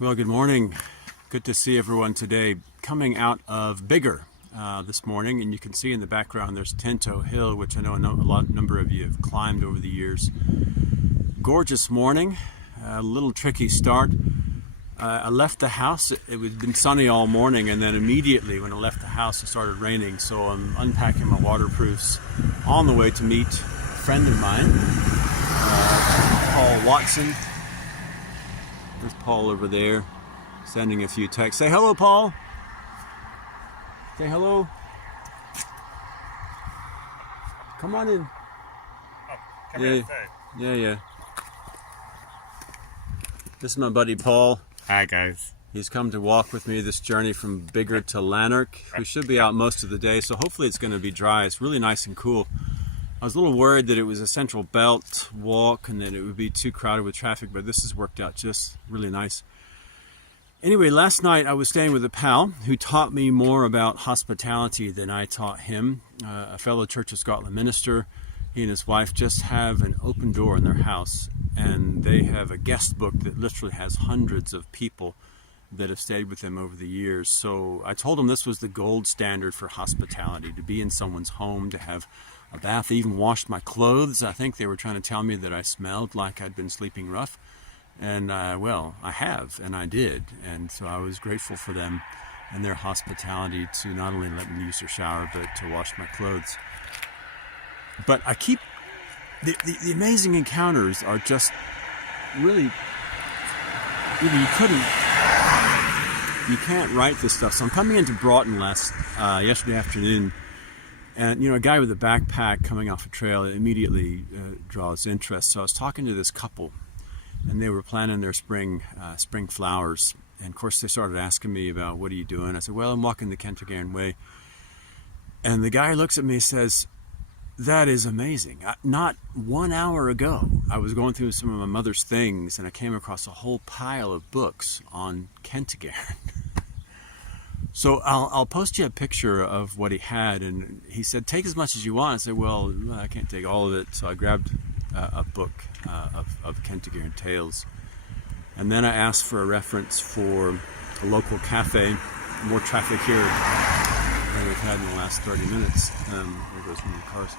Well, good morning. Good to see everyone today. Coming out of Bigger this morning, and you can see in the background there's Tinto Hill, which I know a number of you have climbed over the years. Gorgeous morning, a little tricky start. I left the house, it had been sunny all morning, and then immediately when I left the house it started raining, so I'm unpacking my waterproofs on the way to meet a friend of mine, Paul Watson. There's Paul over there, sending a few texts. Say hello, Paul. Say hello. Come on in. Oh, come inside. Yeah. This is my buddy Paul. Hi, guys. He's come to walk with me this journey from Bigger to Lanark. We should be out most of the day, so hopefully it's going to be dry. It's really nice and cool. I was a little worried that it was a central belt walk and that it would be too crowded with traffic, but this has worked out just really nice. Anyway, last night I was staying with a pal who taught me more about hospitality than I taught him. A fellow Church of Scotland minister. He and his wife just have an open door in their house, and they have a guest book that literally has hundreds of people that have stayed with them over the years. So I told him this was the gold standard for hospitality, to be in someone's home, to have a bath. They even washed my clothes. I think they were trying to tell me that I smelled like I'd been sleeping rough. And well, I have, and I did. And so I was grateful for them and their hospitality to not only let me use their shower, but to wash my clothes. But I keep, the amazing encounters are just really, you can't write this stuff. So I'm coming into Broughton yesterday afternoon, and a guy with a backpack coming off a trail immediately draws interest. So I was talking to this couple, and they were planting their spring flowers. And of course they started asking me about, what are you doing? I said, well, I'm walking the Kentigern Way. And the guy looks at me and says, that is amazing. Not 1 hour ago, I was going through some of my mother's things and I came across a whole pile of books on Kentigern. So I'll post you a picture of what he had, and he said, take as much as you want. I said, well, I can't take all of it. So I grabbed a book of Kentigern Tales. And then I asked for a reference for a local cafe. More traffic here than we've had in the last 30 minutes. There goes one of the cars.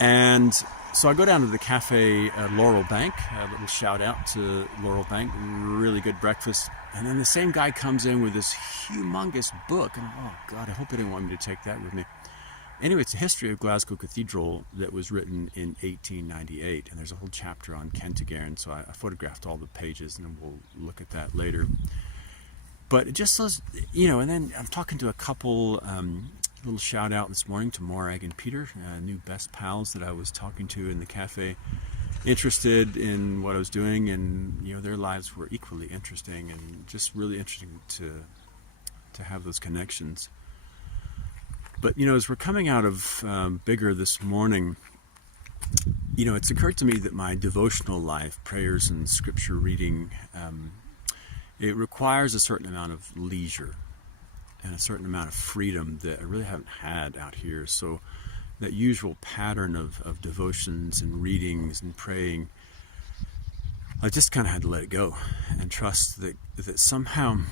And so I go down to the cafe Laurel Bank. A little shout out to Laurel Bank. Really good breakfast. And then the same guy comes in with this humongous book. And oh God, I hope he didn't want me to take that with me. Anyway, it's a history of Glasgow Cathedral that was written in 1898. And there's a whole chapter on Kentigern. So I photographed all the pages, and we'll look at that later. But it just says, and then I'm talking to a couple, little shout out this morning to Morag and Peter, new best pals that I was talking to in the cafe, interested in what I was doing, and their lives were equally interesting, and just really interesting to have those connections. But as we're coming out of Bigger this morning, it's occurred to me that my devotional life, prayers and scripture reading, it requires a certain amount of leisure and a certain amount of freedom that I really haven't had out here. So that usual pattern of devotions and readings and praying, I just kind of had to let it go and trust that somehow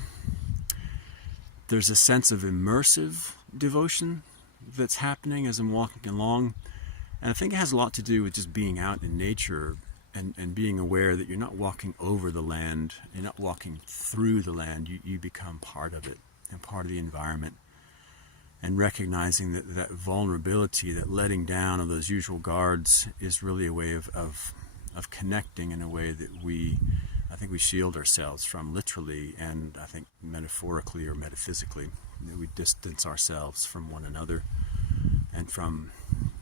there's a sense of immersive devotion that's happening as I'm walking along. And I think it has a lot to do with just being out in nature and being aware that you're not walking over the land, you're not walking through the land, you become part of it and part of the environment. And recognizing that vulnerability, that letting down of those usual guards is really a way of connecting in a way that I think we shield ourselves from, literally, and I think metaphorically or metaphysically. We distance ourselves from one another and from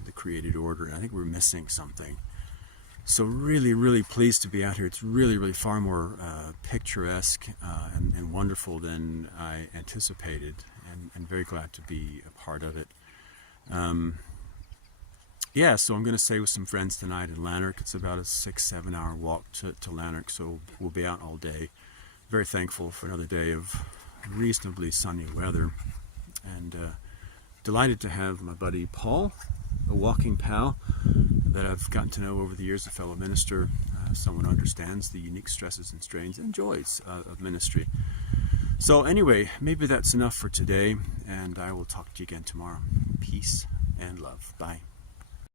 the created order. And I think we're missing something. So really, really pleased to be out here. It's really, really far more picturesque and wonderful than I anticipated, and very glad to be a part of it. So I'm going to stay with some friends tonight in Lanark. It's about a 6-7 hour walk to Lanark, so we'll be out all day. Very thankful for another day of reasonably sunny weather, and delighted to have my buddy Paul a walking pal that I've gotten to know over the years, a fellow minister, someone who understands the unique stresses and strains and joys of ministry. So anyway, maybe that's enough for today, and I will talk to you again tomorrow. Peace and love. Bye.